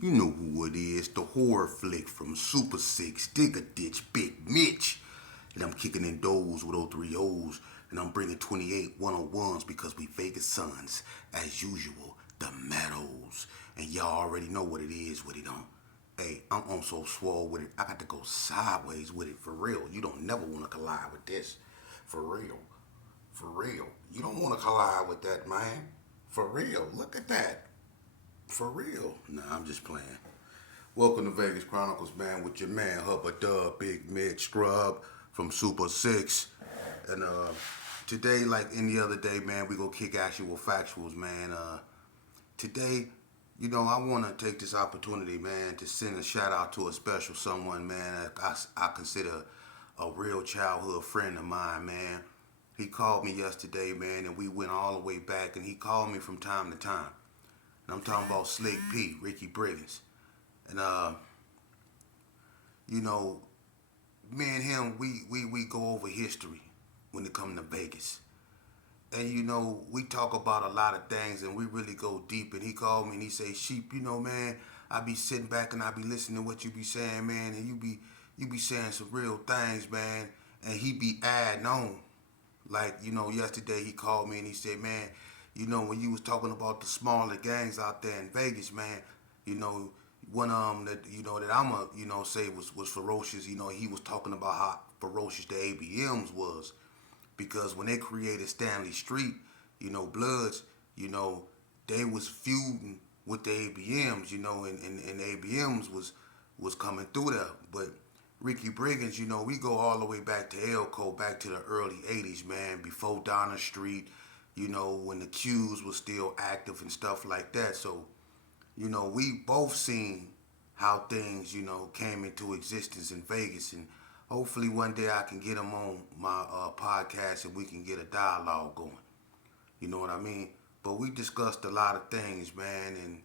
You know who it is, the horror flick from Super 6, Digger Ditch, Big Mitch. And I'm kicking in doors with 03 O's, and I'm bringing 28 101s because we Vegas sons. As usual, the Meadows. And y'all already know what it is with it on. Hey, I'm on so swole with it, I got to go sideways with it for real. You don't never want to collide with this. For real. For real. You don't want to collide with that, man. For real. Look at that. For real. Nah, I'm just playing. Welcome to Vegas Chronicles, man, with your man Hubba Dub, Big Mitch Scrub from Super 6. And today, like any other day, man, we gonna kick actual factuals, man. Today, I want to take this opportunity, man, to send a shout out to a special someone, man, that I consider a real childhood friend of mine, man. He called me yesterday, man, and we went all the way back, and he called me from time to time. And I'm talking about Slick P, Ricky Briggins. And you know, me and him, we go over history when it comes to Vegas. And we talk about a lot of things and we really go deep. And he called me and he say, Sheep, man, I be sitting back and I be listening to what you be saying, man, and you be saying some real things, man. And he be adding on. Like, yesterday he called me and he said, man, when you was talking about the smaller gangs out there in Vegas, man, you know, one of them that that I'ma say was ferocious. He was talking about how ferocious the ABMs was because when they created Stanley Street, Bloods, they was feuding with the ABMs, and the ABMs was coming through there. But Ricky Briggins, we go all the way back to Elko, back to the early 80s, man, before Donner Street, when the Qs was still active and stuff like that. So, we both seen how things, came into existence in Vegas. And hopefully one day I can get him on my podcast and we can get a dialogue going. You know what I mean? But we discussed a lot of things, man. And,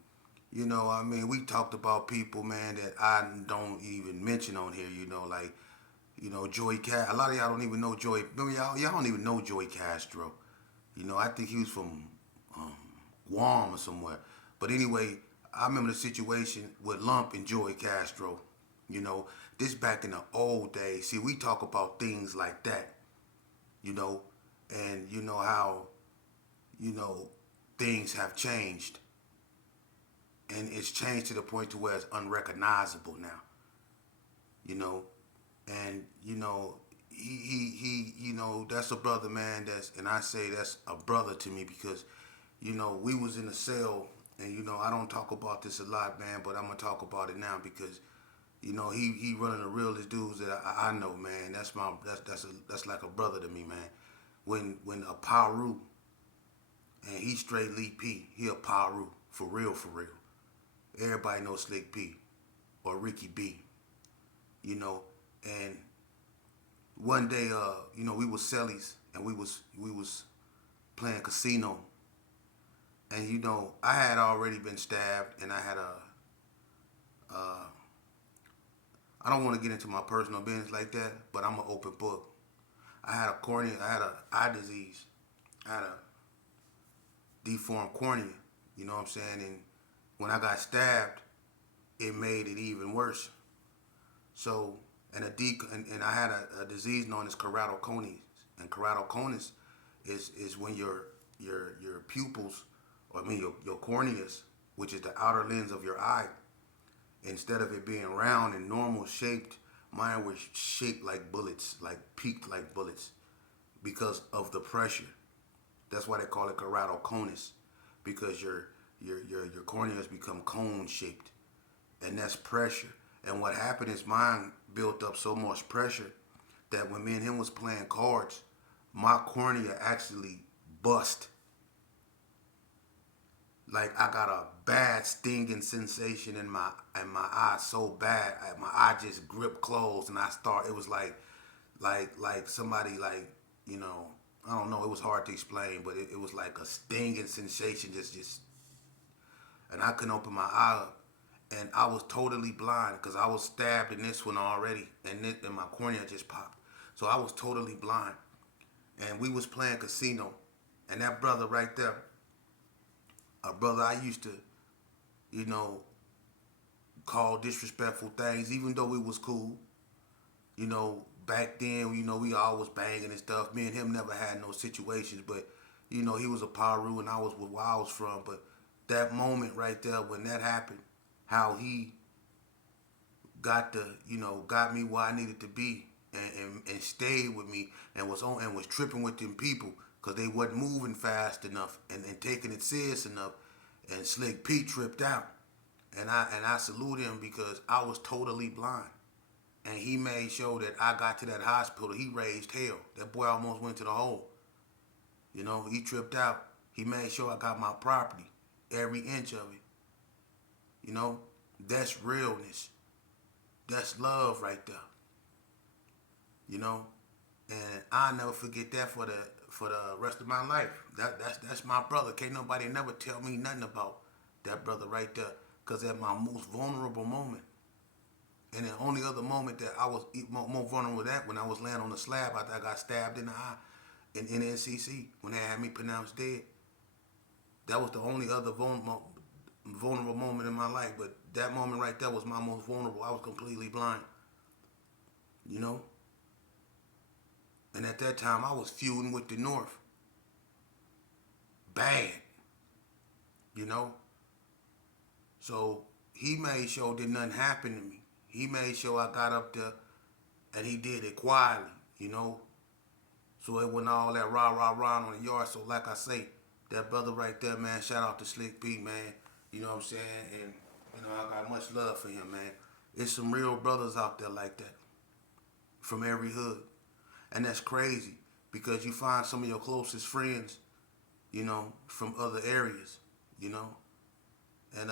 we talked about people, man, that I don't even mention on here, like, Joey Castro. A lot of y'all don't even know Joey. Y'all don't even know Joey Castro. I think he was from Guam or somewhere. But anyway, I remember the situation with Lump and Joey Castro. This back in the old days. See, we talk about things like that, you know, and how, you know, things have changed. And it's changed to the point to where it's unrecognizable now, you know. And, that's a brother, man, and I say that's a brother to me because, we was in a cell and, I don't talk about this a lot, man, but I'm going to talk about it now because, he running the realest dudes that I know, man. That's like a brother to me, man. When a Paru, and he straight Lee P, he a Paru, for real, for real. Everybody knows Slick P or Ricky B, and one day, we was cellies and we was playing casino, and I had already been stabbed, and I had I don't want to get into my personal business like that, but I'm an open book. I had a eye disease, I had a deformed cornea, you know what I'm saying, and when I got stabbed, it made it even worse. So, and I had a disease known as keratoconus, and keratoconus is when your pupils, or I mean your corneas, which is the outer lens of your eye, instead of it being round and normal shaped, mine was shaped like bullets, like peaked like bullets, because of the pressure. That's why they call it keratoconus, because your corneas become cone shaped, and that's pressure. And what happened is mine built up so much pressure that when me and him was playing cards, my cornea actually bust. Like I got a bad stinging sensation in my eye so bad, my eye just gripped closed, and it was like somebody like I don't know. It was hard to explain, but it was like a stinging sensation, just, and I couldn't open my eye up, and I was totally blind because I was stabbed in this one already, and my cornea just popped, so I was totally blind, and we was playing casino, and that brother right there, a brother I used to, you know, call disrespectful things, even though it was cool. You know, back then, you know, we always banging and stuff. Me and him never had no situations, but you know, he was a Paru and I was where I was from. But that moment right there when that happened, how he got me where I needed to be and stayed with me and was tripping with them people because they wasn't moving fast enough and taking it serious enough. And Slick P tripped out, and I salute him because I was totally blind. And he made sure that I got to that hospital. He raised hell. That boy almost went to the hole. You know, he tripped out. He made sure I got my property, every inch of it. You know, that's realness. That's love right there. You know, and I'll never forget that for the rest of my life. That's my brother. Can't nobody never tell me nothing about that brother right there. Cause at my most vulnerable moment, and the only other moment that I was more vulnerable with that when I was laying on the slab after I got stabbed in the eye in NCC when they had me pronounced dead. That was the only other vulnerable moment in my life. But that moment right there was my most vulnerable. I was completely blind. You know? And at that time, I was feuding with the North. Bad. You know? So he made sure that nothing happened to me. He made sure I got up there and he did it quietly, you know? So it wasn't all that rah on the yard. So like I say, that brother right there, man, shout out to Slick P, man. You know what I'm saying? And, you know, I got much love for him, man. It's some real brothers out there like that from every hood. And that's crazy because you find some of your closest friends, you know, from other areas, you know. And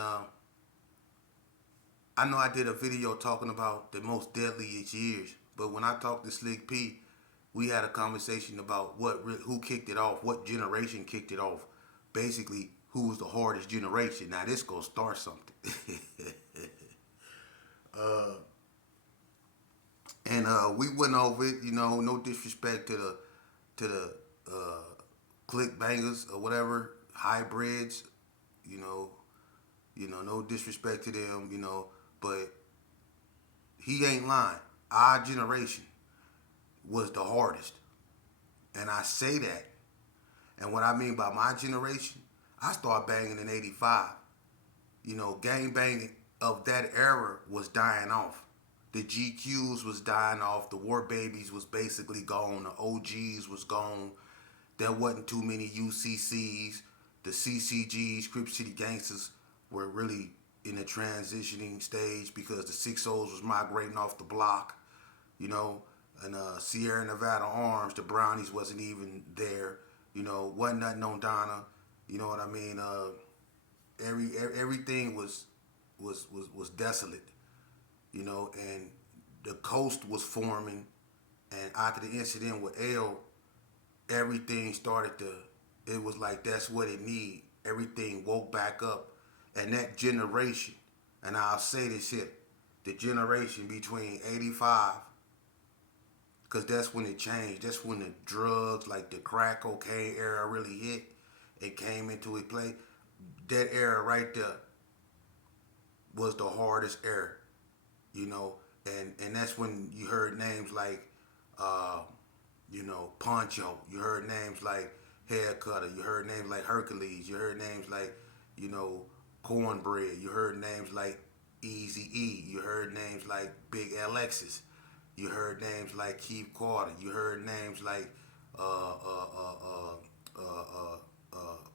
I know I did a video talking about the most deadliest years, but when I talked to Slick P, we had a conversation about who kicked it off, what generation kicked it off. Basically, who was the hardest generation. Now this gonna start something. And we went over it, you know, no disrespect to the click bangers or whatever, hybrids, you know, no disrespect to them, you know, but he ain't lying. Our generation was the hardest. And I say that. And what I mean by my generation, I started banging in 85. You know, gang banging of that era was dying off. The GQs was dying off. The War Babies was basically gone. The OGs was gone. There wasn't too many UCCs. The CCGs, Crip City Gangsters, were really in a transitioning stage because the 6-0s was migrating off the block, you know, and Sierra Nevada Arms, the Brownies wasn't even there, you know, wasn't nothing on Donna, you know what I mean? Everything was desolate, you know, and the coast was forming, and after the incident with L, everything started to, it was like that's what it need. Everything woke back up. And that generation, and I'll say this here, the generation between 85, because that's when it changed. That's when the drugs, like the crack cocaine era really hit and came into its play. That era right there was the hardest era, you know. And that's when you heard names like, you know, Poncho. You heard names like Haircutter. You heard names like Hercules. You heard names like, you know, Cornbread. You heard names like Easy E. You heard names like Big Alexis. You heard names like Keith Carter. You heard names like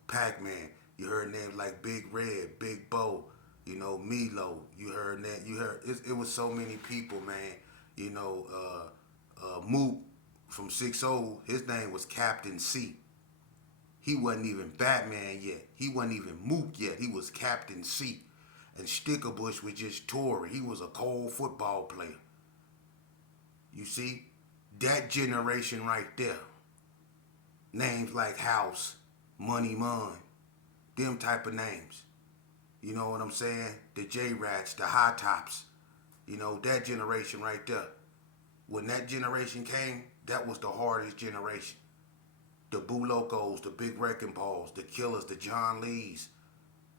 Pac-Man. You heard names like Big Red, Big Bo. You know, Milo. You heard that. You heard it was so many people, man. You know, Mook from 6-0. His name was Captain C. He wasn't even Batman yet. He wasn't even Mook yet. He was Captain C. And Stickerbush was just Tory. He was a cold football player. You see? That generation right there. Names like House, Money Mun, them type of names. You know what I'm saying? The J-Rats, the High Tops. You know, that generation right there. When that generation came, that was the hardest generation. The Boo Locos, the Big Wrecking Balls, the Killers, the John Lees,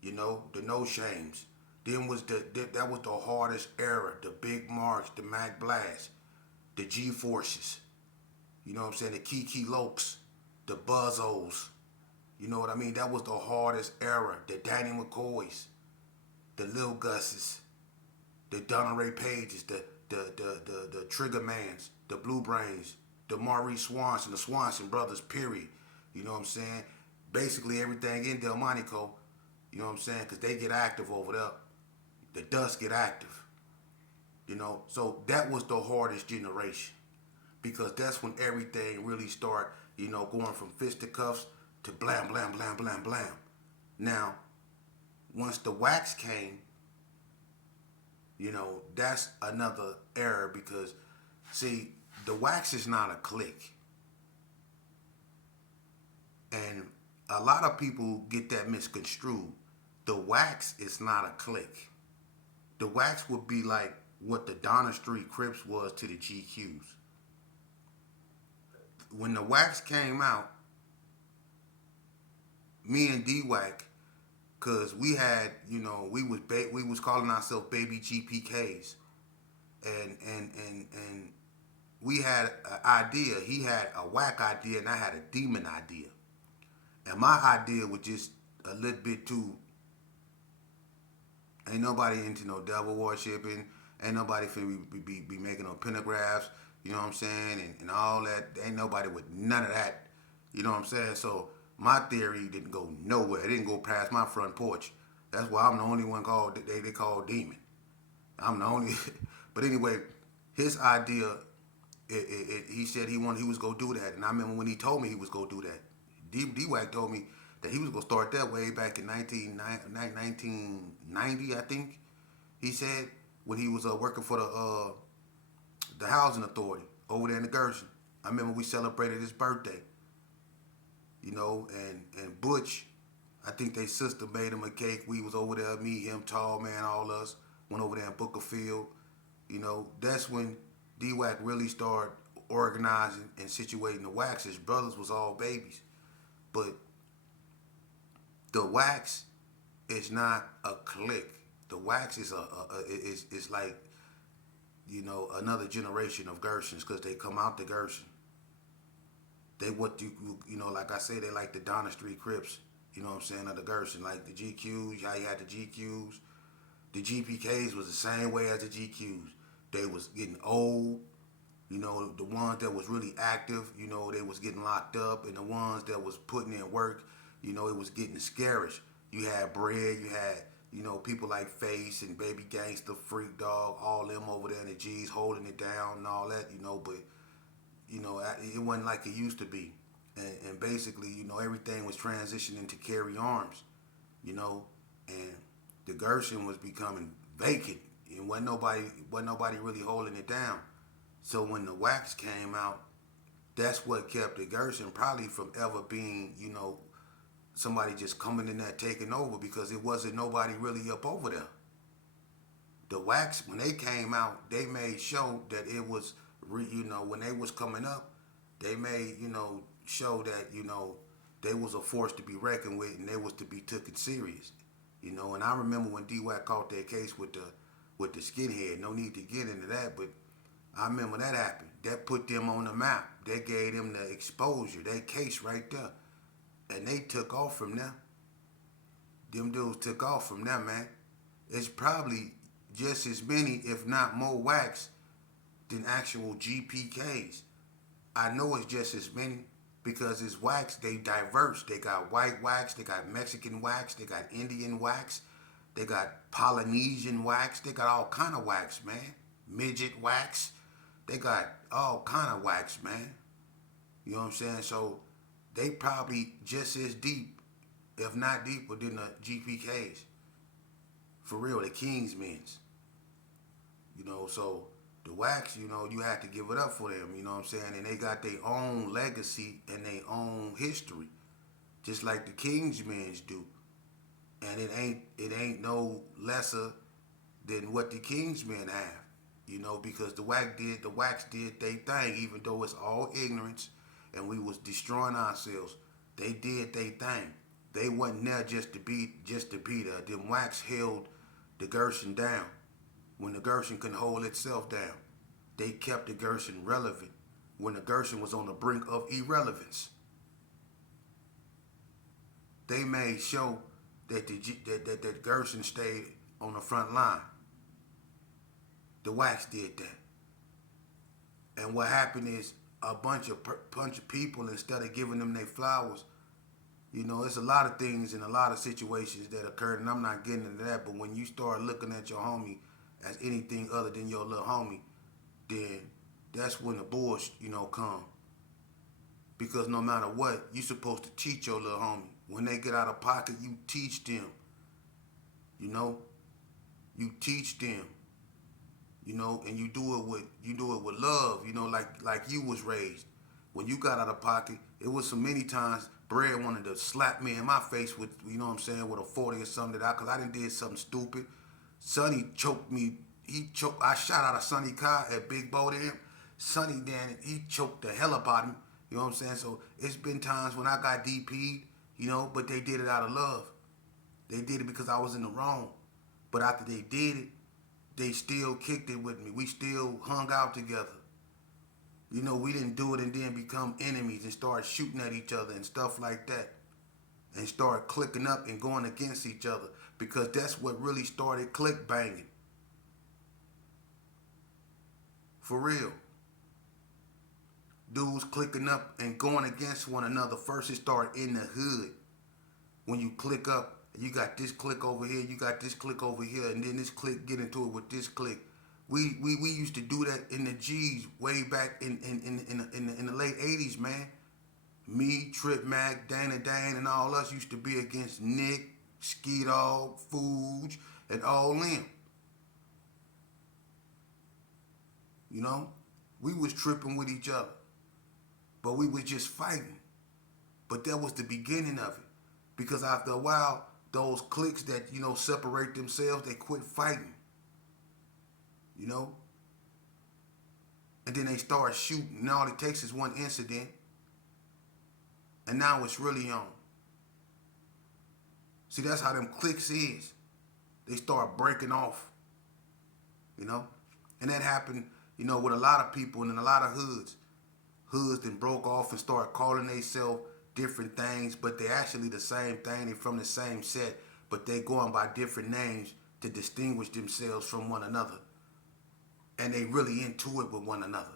you know, the No Shames, Then was that was the hardest era. The Big Marks, the Mac Blast, the G Forces. You know what I'm saying? The Kiki Lokes, the Buzzos. You know what I mean? That was the hardest era. The Danny McCoys, the Lil Gus's, the Donna Ray Pages, the Trigger Mans, the Blue Brains, the Maurice Swanson, the Swanson brothers, period. You know what I'm saying? Basically everything in Delmonico, you know what I'm saying? Because they get active over there. The Dust get active. You know, so that was the hardest generation. Because that's when everything really start, you know, going from fisticuffs to blam, blam, blam, blam, blam. Now, once the wax came, you know, that's another error because, see, the wax is not a clique. And a lot of people get that misconstrued. The wax is not a clique. The wax would be like what the Donner Street Crips was to the GQs. When the wax came out, me and D-Wack, cause we had, you know, we was calling ourselves baby GPKs, and we had an idea. He had a whack idea, and I had a demon idea. And my idea was just a little bit too. Ain't nobody into no devil worshiping. Ain't nobody finna be making no pentagraphs. You know what I'm saying? And all that. Ain't nobody with none of that. You know what I'm saying? So my theory didn't go nowhere. It didn't go past my front porch. That's why I'm the only one called they call demon. I'm the only. But anyway, his idea. He said he was gonna do that, and I remember when he told me he was gonna do that. D-Wack told me that he was gonna start that way back in 1990, I think. He said when he was working for the housing authority over there in the Gershon. I remember we celebrated his birthday. You know, and Butch, I think they sister made him a cake. We was over there, me, him, Tall Man, all us, went over there in Booker Field. You know, that's when D-Wack really started organizing and situating the wax. His brothers was all babies. But the wax is not a clique. The wax is is like, you know, another generation of Gershons because they come out the Gershon. They what you know, like I say, they like the Donner Street Crips. You know what I'm saying? Of the Gershon, like the GQs. How you had the GQs. The GPKs was the same way as the GQs. They was getting old. You know, the ones that was really active, you know, they was getting locked up, and the ones that was putting in work, you know, it was getting scarish. You had Bread, you had, you know, people like Face and Baby Gangster, Freak Dog, all them over there in the G's holding it down and all that, you know, but, you know, it wasn't like it used to be. And basically, you know, everything was transitioning to carry arms, you know, and the Gershon was becoming vacant, and wasn't nobody really holding it down. So when the wax came out, that's what kept the Gershon probably from ever being, you know, somebody just coming in there taking over because it wasn't nobody really up over there. The wax, when they came out, they made sure that it was, you know, when they was coming up, they made, you know, show that, you know, they was a force to be reckoned with and they was to be taken serious. You know, and I remember when D-Wack caught that case with the skinhead. No need to get into that, but I remember that happened. That put them on the map. That gave them the exposure. That case right there. And they took off from there. Them dudes took off from there, man. It's probably just as many, if not more, wax than actual GPKs. I know it's just as many because it's wax. They diverse. They got white wax. They got Mexican wax. They got Indian wax. They got Polynesian wax. They got all kind of wax, man. Midget wax. They got all kind of wax, man. You know what I'm saying? So they probably just as deep, if not deeper, than the GPKs. For real, the Kingsmen's. You know, so the wax, you know, you have to give it up for them. You know what I'm saying? And they got their own legacy and their own history, just like the Kingsmen's do. And it ain't no lesser than what the Kingsmen have. You know, because the wax did their thing, even though it's all ignorance and we was destroying ourselves. They did their thing. They wasn't there just to be there. Them wax held the Gershon down when the Gershon couldn't hold itself down. They kept the Gershon relevant when the Gershon was on the brink of irrelevance. They made sure that that Gershon stayed on the front line. The Wich did that. And what happened is a bunch of people, instead of giving them their flowers, you know, it's a lot of things and a lot of situations that occurred, and I'm not getting into that, but when you start looking at your homie as anything other than your little homie, then that's when the bullshit, you know, come. Because no matter what, you supposed to teach your little homie. When they get out of pocket, you teach them. You know? You teach them. You know, and you do it with love, you know, like you was raised. When you got out of pocket, it was so many times Brad wanted to slap me in my face with, you know what I'm saying, with a 40 or something because I done did something stupid. Sonny choked me. I shot out of Sonny car at Big Bow to him. Sonny Dan, he choked the hell up out of him. You know what I'm saying? So it's been times when I got DP'd, you know, but they did it out of love. They did it because I was in the wrong. But after they did it, they still kicked it with me. We still hung out together. You know, we didn't do it and then become enemies and start shooting at each other and stuff like that. And start clicking up and going against each other. Because that's what really started click banging. For real. Dudes clicking up and going against one another. First it started in the hood. When you click up, you got this click over here, you got this click over here, and then this click get into it with this click. We used to do that in the G's way back in the late 80s, man. Me, Trip Mac, Dana Dan, and all us used to be against Nick, Ski Dog, Fooge, and all them. You know? We was tripping with each other. But we was just fighting. But that was the beginning of it. Because after a while, those cliques that, you know, separate themselves, they quit fighting. You know? And then they start shooting. And all it takes is one incident. And now it's really on. See, that's how them cliques is. They start breaking off. You know? And that happened, you know, with a lot of people and in a lot of hoods. Hoods then broke off and started calling themselves different things, but they actually the same thing. They from the same set, but they going by different names to distinguish themselves from one another. And they really into it with one another.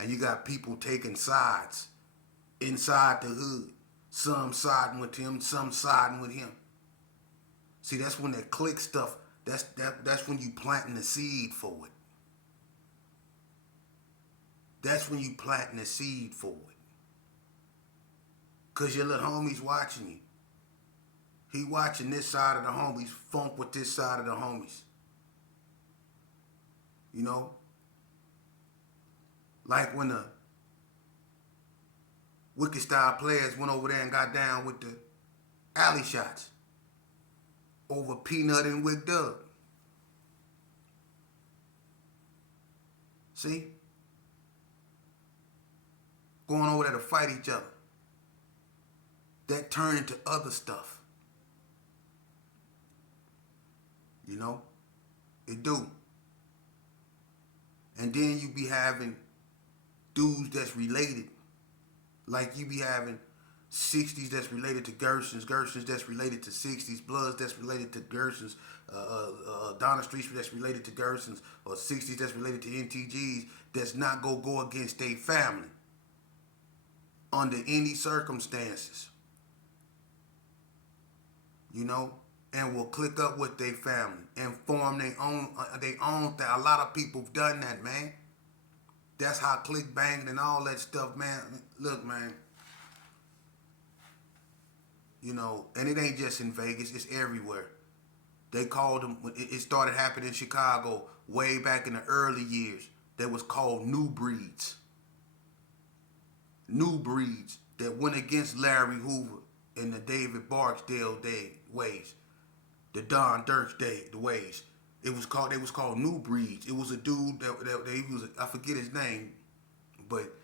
And you got people taking sides inside the hood. Some siding with him, some siding with him. See, that's when that click stuff, that's when you planting the seed for it. That's when you planting the seed for it. Because your little homie's watching you. He watching this side of the homies funk with this side of the homies. You know? Like when the wicked style players went over there and got down with the alley shots over Peanut and Wick Dub. See? Going over there to fight each other. That turned into other stuff. You know? It do. And then you be having dudes that's related. Like you be having 60s that's related to Gershons, Gershons that's related to 60s, Bloods that's related to Gershons, Donna Streets that's related to Gershons, or 60s that's related to NTGs that's not go against their family under any circumstances. You know? And will click up with their family and form their own thing. A lot of people have done that, man. That's how click banging and all that stuff, man. Look, man. You know, and it ain't just in Vegas, it's everywhere. They called them, it started happening in Chicago way back in the early years. That was called new breeds. New breeds that went against Larry Hoover and the David Barksdale ways. The Don Dirks ways. They was called new breeds. It was a dude that he was, I forget his name, but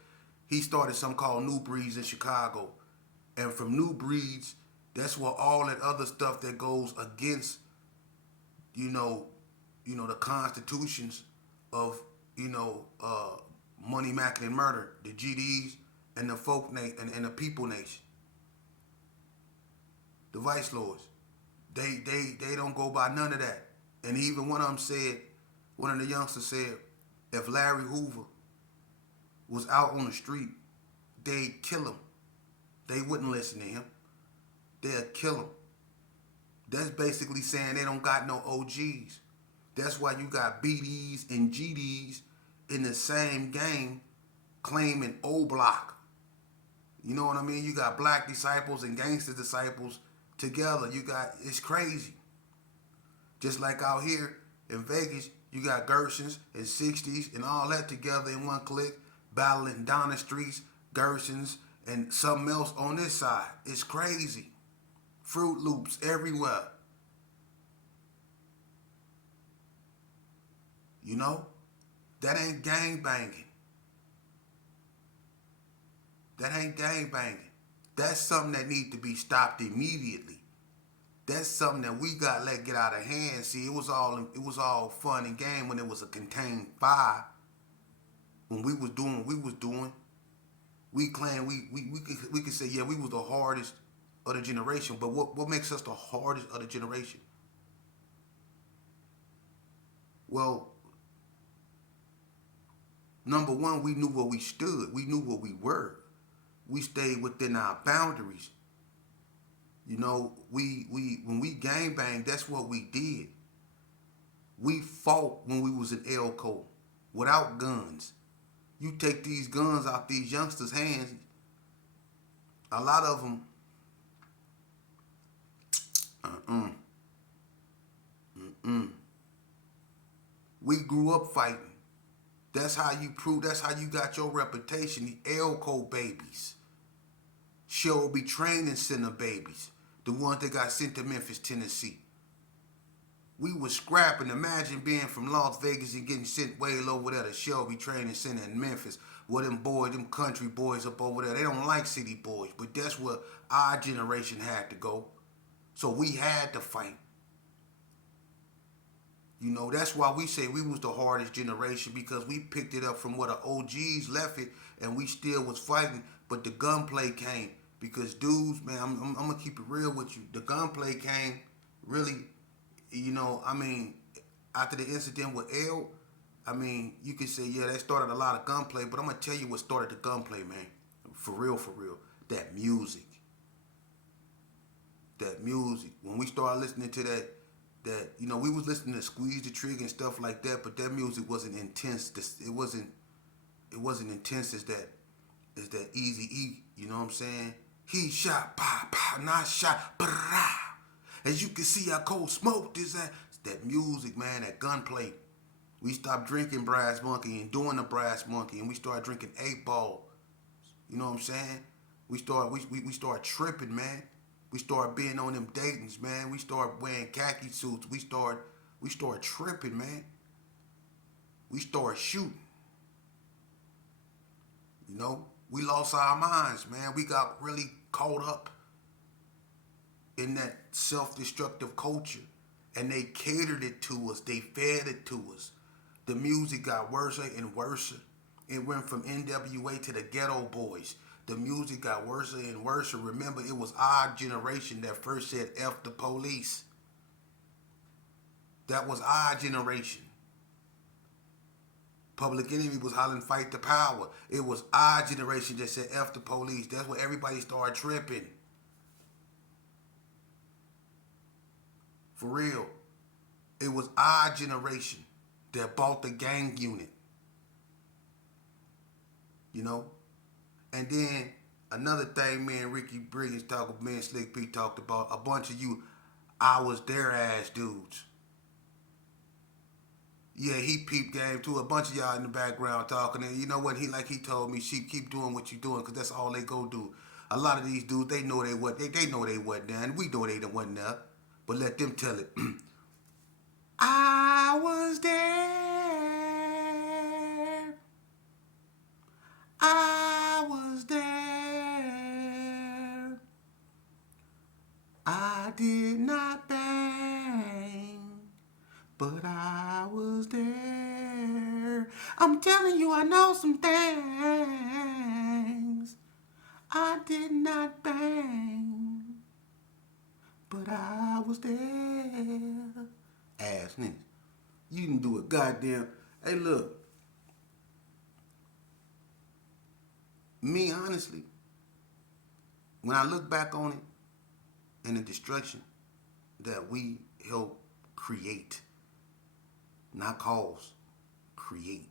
he started something called New Breeds in Chicago. And from New Breeds, that's where all that other stuff that goes against you know, the constitutions of, money, macking, and murder, the GDs, and the and the people nation, the vice lords. They don't go by none of that. And even one of the youngsters said, if Larry Hoover was out on the street, they'd kill him. They wouldn't listen to him. They'd kill him. That's basically saying they don't got no OGs. That's why you got BDs and GDs in the same game claiming O Block. You know what I mean? You got black disciples and gangster disciples together. It's crazy. Just like out here in Vegas, you got Gersons and 60s and all that together in one clique, battling down the streets, Gersons and something else on this side. It's crazy. Fruit Loops everywhere. You know? That ain't gang banging. That ain't gang banging. That's something that needs to be stopped immediately. That's something that we got let get out of hand. See, it was all fun and game when it was a contained fire. When we was doing what we was doing, we claim we could say, yeah, we was the hardest of the generation. But what makes us the hardest of the generation? Well, number one, we knew where we stood. We knew what we were. We stayed within our boundaries. You know, we when we gang banged, that's what we did. We fought when we was in Elko without guns. You take these guns out these youngsters' hands, a lot of them, we grew up fighting. That's how you prove, that's how you got your reputation. The Elko babies. Shelby Training Center babies. The ones that got sent to Memphis, Tennessee. We was scrapping. Imagine being from Las Vegas and getting sent way over there to Shelby Training Center in Memphis. Where them boys, them country boys up over there, they don't like city boys. But that's where our generation had to go. So we had to fight. You know, that's why we say we was the hardest generation, because we picked it up from where the OGs left it and we still was fighting. But the gunplay came because dudes, man, I'm going to keep it real with you. The gunplay came really, you know, I mean, after the incident with L, I mean, you could say, yeah, that started a lot of gunplay, but I'm going to tell you what started the gunplay, man. For real, for real. That music. That music. When we started listening to that, you know, we was listening to Squeeze the Trigger and stuff like that, but that music wasn't intense. It wasn't intense as that Easy E. You know what I'm saying? He shot, pa pa, not shot, brah. As you can see, I cold smoked his ass. That music, man, that gunplay. We stopped drinking Brass Monkey and doing the Brass Monkey, and we started drinking 8-Ball. You know what I'm saying? We started tripping, man. We started being on them datings, man. We started wearing khaki suits. We started tripping, man. We started shooting. You know, we lost our minds, man. We got really caught up in that self-destructive culture, and they catered it to us. They fed it to us. The music got worse and worse. It went from NWA to the Ghetto Boys. The music got worse and worse. Remember, it was our generation that first said F the police. That was our generation. Public Enemy was hollering fight the power. It was our generation that said F the police. That's where everybody started tripping. For real. It was our generation that bought the gang unit. You know? And then another thing, me and Ricky Brilliance talked, me and Slick P talked about, a bunch of you, I was their ass dudes. Yeah, he peeped game too. A bunch of y'all in the background talking, and you know what? He told me, "Sheep, keep doing what you doing, cause that's all they go do." A lot of these dudes, they know they wasn't there, and we know they wasn't there. But let them tell it. I was there. I was there. I did not bang. but I was there. I'm telling you, I know some things I did not bang, but I was there. Ass niggas. You can do a goddamn. Hey, look. Me, honestly, when I look back on it and the destruction that we help create, not cause, create,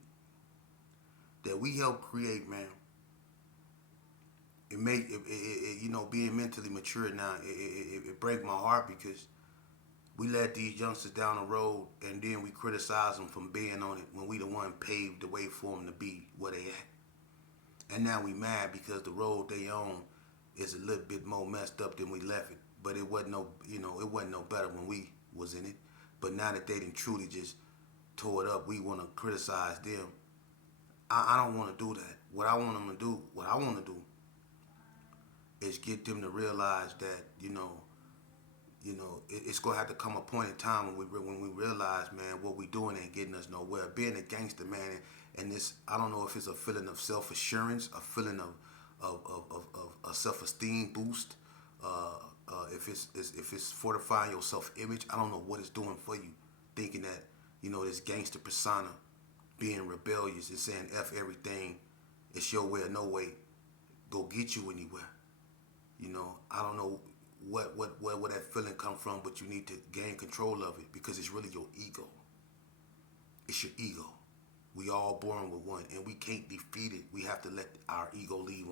that we help create, man, it make you know, being mentally mature now, it break my heart because we let these youngsters down the road and then we criticize them from being on it when we the one paved the way for them to be where they at. And now we mad because the road they own is a little bit more messed up than we left it. But it wasn't no, you know, it wasn't no better when we was in it. But now that they done truly just tore it up, we want to criticize them. I don't want to do that. What I want them to do, what I want to do, is get them to realize that, it's gonna have to come a point in time when we realize, man, what we doing ain't getting us nowhere. Being a gangster, man, and this, I don't know if it's a feeling of self assurance, a feeling of a self esteem boost, if it's fortifying your self image. I don't know what it's doing for you, thinking that this gangster persona, being rebellious and saying F everything, it's your way or no way, go get you anywhere. I don't know where that feeling come from, but you need to gain control of it because it's really your ego. It's your ego. We all born with one, and we can't defeat it. We have to let our ego leave on